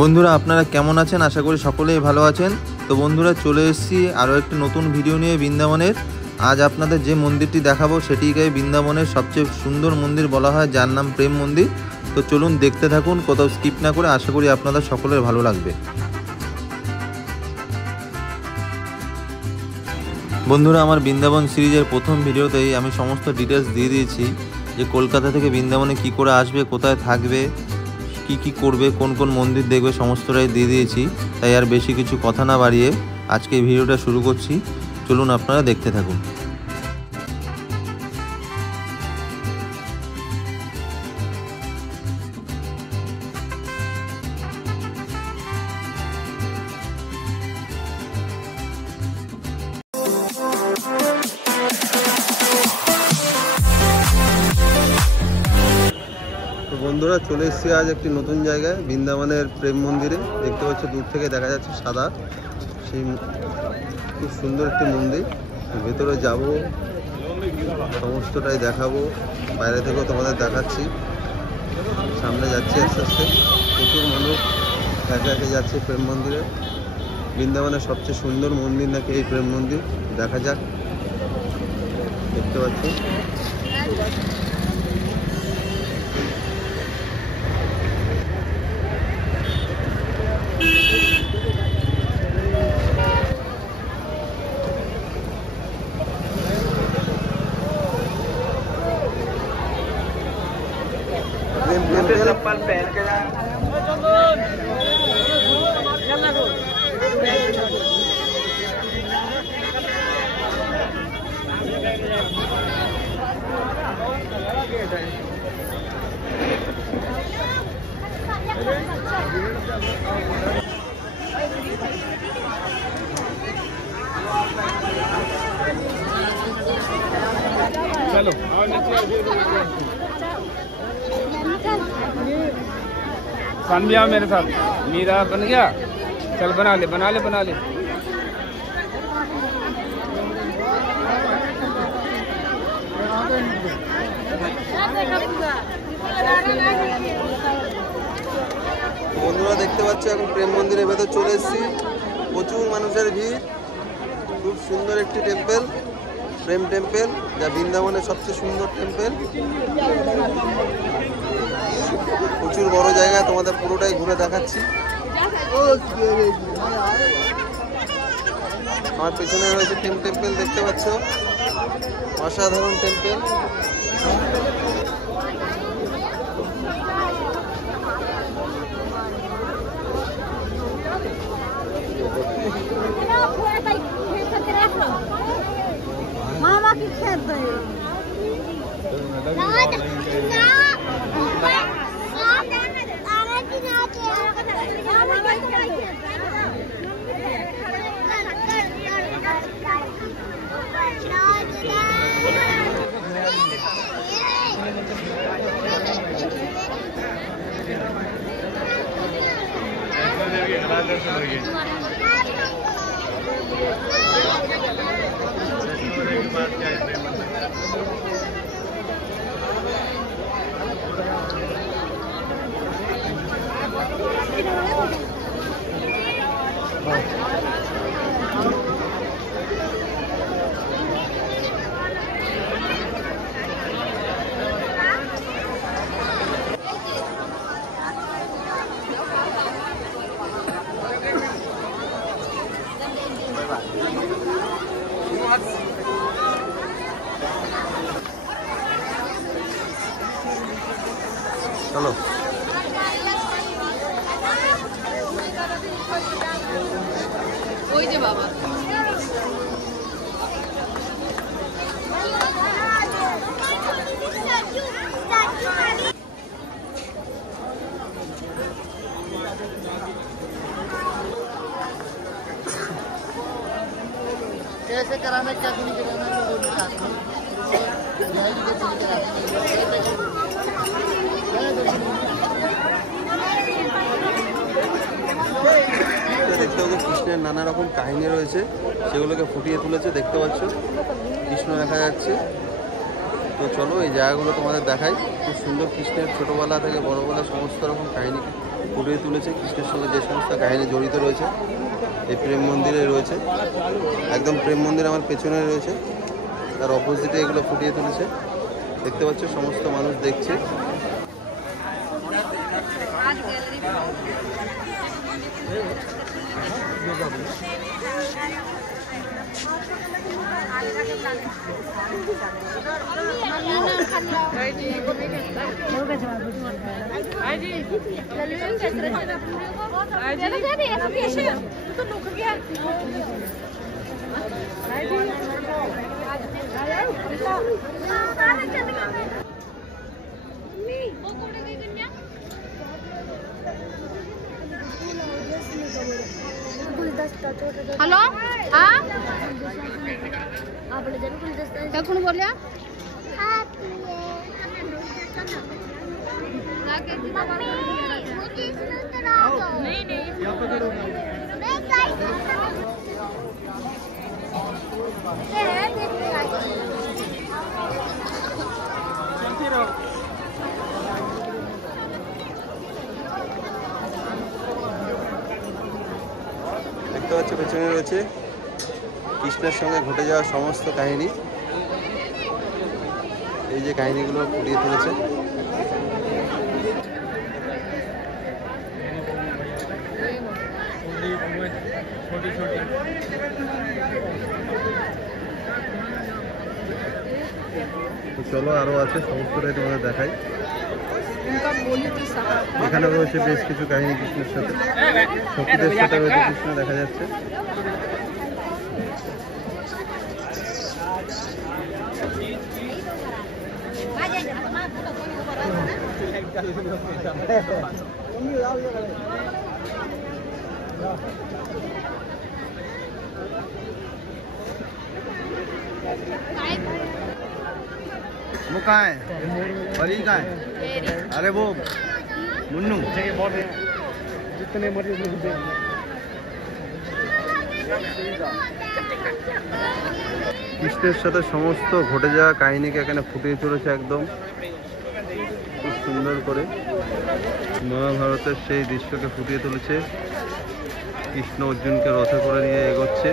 বন্ধুরা আপনারা কেমন আছেন? আশা করি সকলেই ভালো আছেন। তো বন্ধুরা চলে এসেছি আরও একটি নতুন ভিডিও নিয়ে বৃন্দাবনের। আজ আপনাদের যে মন্দিরটি দেখাবো সেটিকে বৃন্দাবনের সবচেয়ে সুন্দর মন্দির বলা হয়, যার নাম প্রেম মন্দির। তো চলুন দেখতে থাকুন, কোথাও স্কিপ না করে। আশা করি আপনাদের সকলের ভালো লাগবে। বন্ধুরা আমার বৃন্দাবন সিরিজের প্রথম ভিডিওতেই আমি সমস্ত ডিটেলস দিয়ে দিয়েছি যে কলকাতা থেকে বৃন্দাবনে কি করে আসবে, কোথায় থাকবে, কি করবে, কোন কোন মন্দির দেখবে, সমস্তটাই দিয়ে দিয়েছি। তাই আর বেশি কিছু কথা না বাড়িয়ে আজকে এই ভিডিওটা শুরু করছি। চলুন আপনারা দেখতে থাকুন। বন্ধুরা চলে এসেছি আজ একটি নতুন জায়গায়, বৃন্দাবনের প্রেম মন্দিরে। দেখতে পাচ্ছ দূর থেকে দেখা যাচ্ছে সাদা, সেই খুব সুন্দর একটি মন্দির। ভেতরে যাব, সমস্তটাই দেখাবো, বাইরে থেকেও তোমাদের দেখাচ্ছি। সামনে যাচ্ছি আস্তে আস্তে, প্রচুর মানুষ একে একে যাচ্ছে প্রেম মন্দিরে। বৃন্দাবনের সবচেয়ে সুন্দর মন্দির নাকি এই প্রেম মন্দির। দেখা যাক, দেখতে পাচ্ছি। चप्पल पहन के चलो सन भी आओ मेरे साथ। मीरा बन गया, चल बना ले बना ले बना ले। বন্ধুরা দেখতে পাচ্ছ এখন প্রেম মন্দিরের ভেতর চলে এসেছি। প্রচুর মানুষের ভিড়। খুব সুন্দর একটি টেম্পল, প্রেম টেম্পল, যা বৃন্দাবনের সবচেয়ে সুন্দর টেম্পল। প্রচুর বড় জায়গা, তোমাদের পুরোটাই ঘুরে দেখাচ্ছি। আমার পেছনে রয়েছে প্রেম টেম্পল, দেখতে পাচ্ছ, অসাধারণ টেম্পল। मामा की खेत है चलो बाबा कैसे कराना, क्या नहीं कराना, দেখতে পাচ্ছ কৃষ্ণের নানা রকম কাহিনী রয়েছে, সেগুলোকে ফুটিয়ে তুলেছে। দেখতে পাচ্ছ কৃষ্ণ দেখা যাচ্ছে। তো চলো এই জায়গাগুলো তোমাদের দেখাই। খুব সুন্দর, কৃষ্ণের ছোটোবেলা থেকে বড়োবেলা সমস্ত রকম কাহিনী ফুটিয়ে তুলেছে। কৃষ্ণের সঙ্গে যে সমস্ত কাহিনী জড়িত রয়েছে এই প্রেম মন্দিরে রয়েছে। একদম প্রেম মন্দির আমার পেছনে রয়েছে, তার অপোজিটে এগুলো ফুটিয়ে তুলেছে। দেখতে পাচ্ছ সমস্ত মানুষ দেখছে। हेलो हाँ क्या कौन बोलिया দেখতে পাচ্ছ পেছনে রয়েছে কৃষ্ণের সঙ্গে ঘটে যাওয়া সমস্ত কাহিনী। এই যে কাহিনীগুলো ফুটিয়ে তুলেছে। চলো আরো আছে, সমস্তটাই তোমাদের দেখাই। এখানে রয়েছে বেশ কিছু কাহিনী কৃষ্ণের সাথে, সখীদের সাথে রয়েছে কৃষ্ণ দেখা যাচ্ছে। वो कहाँ है? बड़ी कहाँ है? अरे वो मुन्नू जितने मर्जी কৃষ্ণের সাথে সমস্ত ঘটে যাওয়া কাহিনীকে এখানে ফুটিয়ে তুলেছে একদম খুব সুন্দর করে। মহাভারতের সেই দৃশ্যকে ফুটিয়ে তুলেছে। কৃষ্ণ অর্জুনকে রথে করে নিয়ে এগোচ্ছে।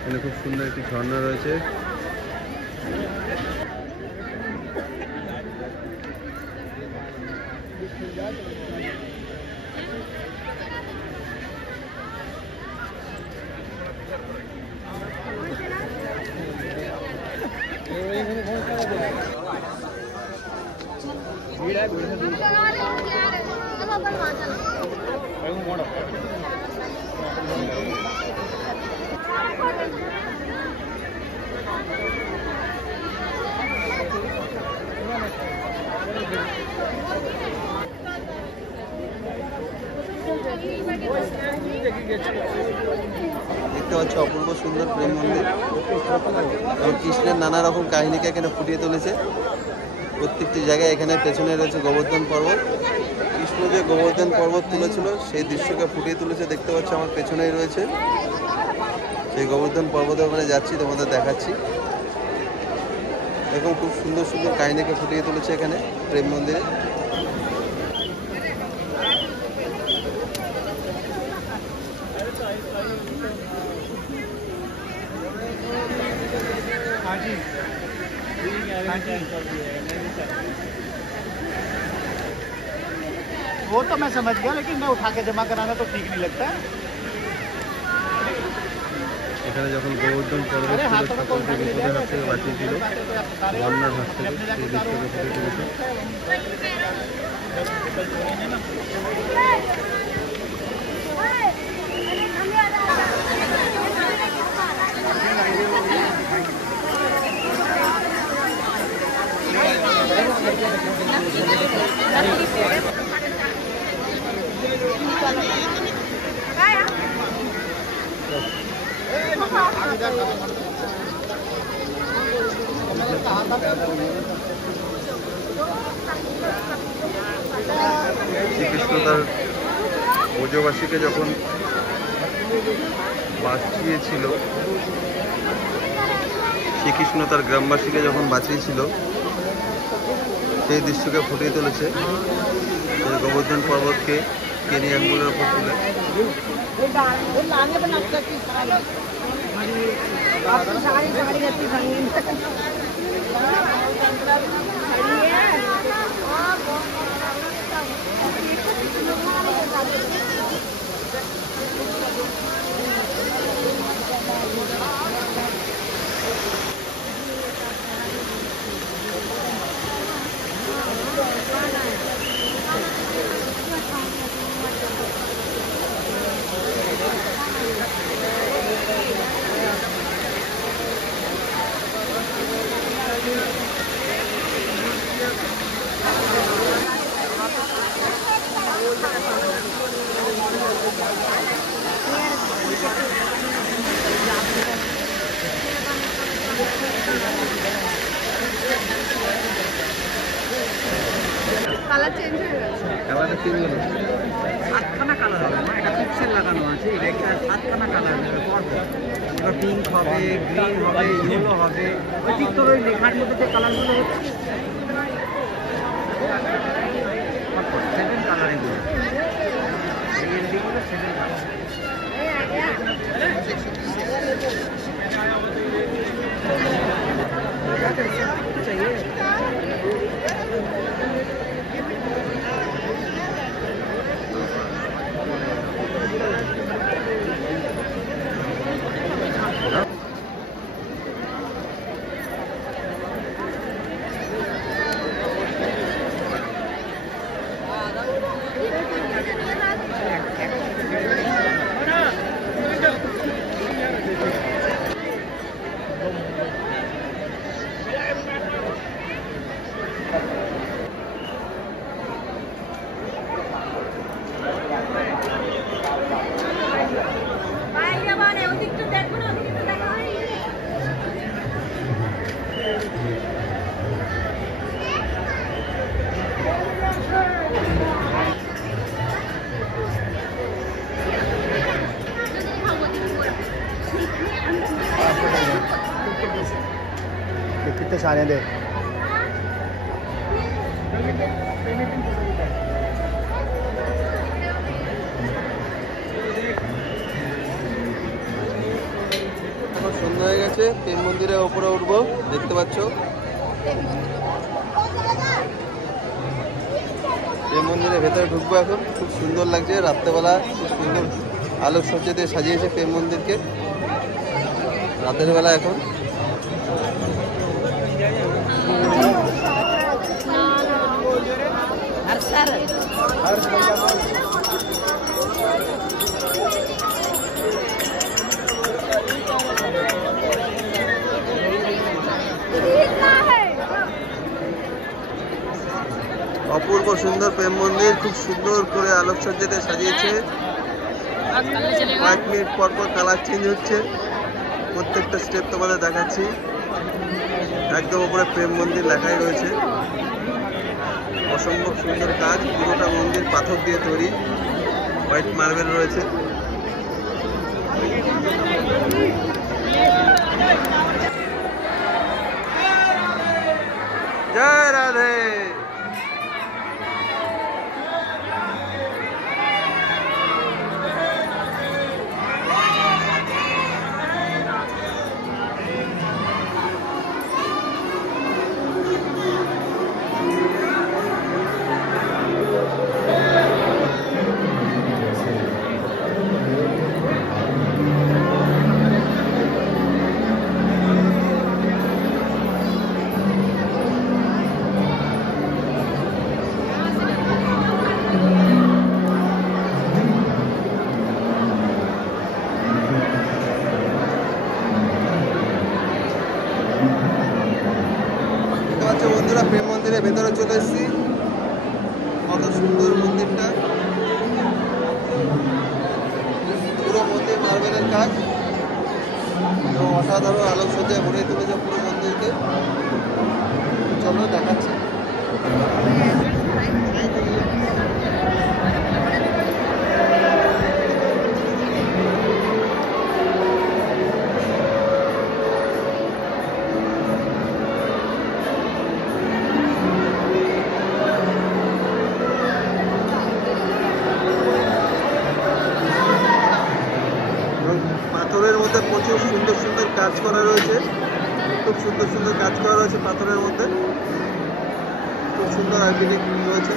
এখানে খুব সুন্দর একটি ঝর্ণা রয়েছে। দেখতে পাচ্ছ অপূর্ব সুন্দর প্রেম মন্দির এবং কৃষ্ণের নানা রকম কাহিনীকে এখানে ফুটিয়ে তুলেছে। প্রত্যেকটি জায়গায় এখানে পেছনে রয়েছে গোবর্ধন পর্বত। কৃষ্ণ যে গোবর্ধন পর্বত তুলেছিল সেই দৃশ্যকে ফুটিয়ে তুলেছে। দেখতে পাচ্ছ আমার পেছনেই রয়েছে সেই গোবর্ধন পর্বতে, ওখানে যাচ্ছি তোমাদের দেখাচ্ছি। এরকম খুব সুন্দর সুন্দর কাহিনীকে ফুটিয়ে তুলেছে এখানে প্রেম মন্দিরে। वो तो मैं समझ गया, लेकिन मैं उठा के जमा कराना तो ठीक नहीं लगता। এখানে যখন গোবর্ধন পর্বত ঠাকুরকে বিপদের হাত থেকে বাঁচিয়েছিল, বন্যার হাত থেকে, সেই দৃশ্যকে ফুটে তুলেছে। শ্রীকৃষ্ণ তার ব্রজবাসীকে যখন বাঁচিয়েছিল শ্রীকৃষ্ণ তার গ্রামবাসীকে যখন বাঁচিয়েছিল সেই দৃশ্যকে ফুটিয়ে তুলেছে গোবর্ধন পর্বতকে কেনি আঙ্গুলের ওপর তুলে। কালার চেঞ্জ হয়ে গেছে। কালারটা চেঞ্জ হলো, 7খানা কালার হবে না, এটা পিক্সেল লাগানো আছে, এটা একটা 7খানা কালার হবে পরপর। এবার পিঙ্ক হবে, গ্রিন হবে, ইয়েলো হবে, ওই ঠিক তোর ওই লেখার মধ্যে যে কালারগুলো হচ্ছে পরপর 7 কালার এগুলো, এই এলডিগুলো 7 কালার। कितने सारे दे সন্ধ্যা হয়ে গেছে, প্রেম মন্দিরের ওপরে উঠবো, দেখতে পাচ্ছ প্রেম মন্দিরের ভেতরে ঢুকবো এখন। খুব সুন্দর লাগছে, রাত্রেবেলা খুব সুন্দর আলোকসজ্জা দিয়ে সাজিয়েছে প্রেম মন্দিরকে রাতের বেলা এখন। অপূর্ব সুন্দর প্রেম মন্দির, খুব সুন্দর করে আলোকসজ্জাতে সাজিয়েছে। কয়েক মিনিট পর পর কালার চেঞ্জ হচ্ছে, প্রত্যেকটা স্টেপ তোমাদের দেখাচ্ছি। একদম উপরে প্রেম মন্দির লেখাই রয়েছে, অসম্ভব সুন্দর কাজ। পুরোটা মন্দির পাথর দিয়ে তৈরি, হোয়াইট মার্বেল রয়েছে। জয় রাধে। বন্ধুরা প্রেম মন্দিরের ভেতরে চলে এসেছি, কত সুন্দর মন্দিরটা, পুরো মন্দির মার্বেলের কাজ, অসাধারণ আলোকসজ্জায় ভরে তুলেছে পুরো মন্দিরকে। চলো দেখাচ্ছি। করা রয়েছে, খুব সুন্দর সুন্দর কাজ করা রয়েছে পাথরের মধ্যে, খুব সুন্দর আর্কিটেক্ট রয়েছে।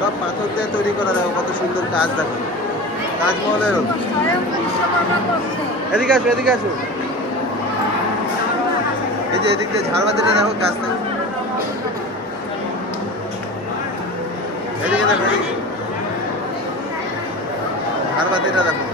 সব পাথর দিয়ে তৈরি করা, দেখো কত সুন্দর কাজ, দেখো তাজমহলের। এদিকে আসো, এদিকে আসো, এই যে এদিক দিয়ে ঝাড়বাতিটা দেখো কাজ, দেখো এদিকে, দেখো এদিকে ঝাড়বাতিটা দেখো।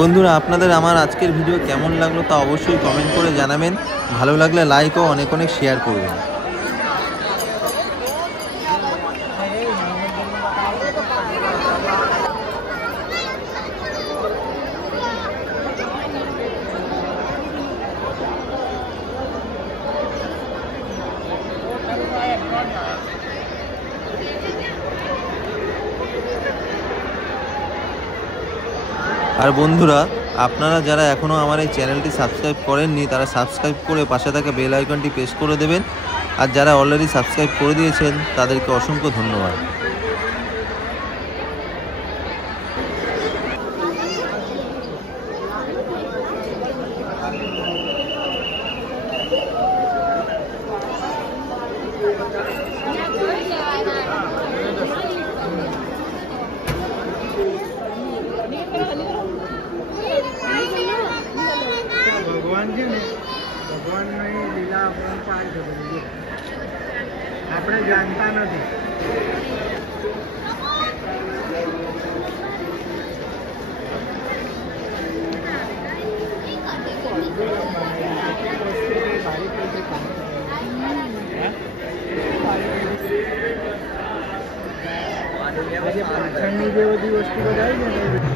বন্ধুরা, আপনাদের আমার আজকের ভিডিও কেমন লাগলো তা অবশ্যই কমেন্ট করে জানাবেন। ভালো লাগলে লাইক ও অনেক অনেক শেয়ার করবেন। আর বন্ধুরা, আপনারা যারা এখনও আমার এই চ্যানেলটি সাবস্ক্রাইব করেননি তারা সাবস্ক্রাইব করে পাশে থাকা বেল আইকনটি প্রেস করে দেবেন। আর যারা অলরেডি সাবস্ক্রাইব করে দিয়েছেন তাদেরকে অসংখ্য ধন্যবাদ। ભગવાનની લીલા આપણે ચાલ છે બધી, આપણે જાણતા નથી. આજે પાછળની જે બધી વસ્તુઓ જાય છે ને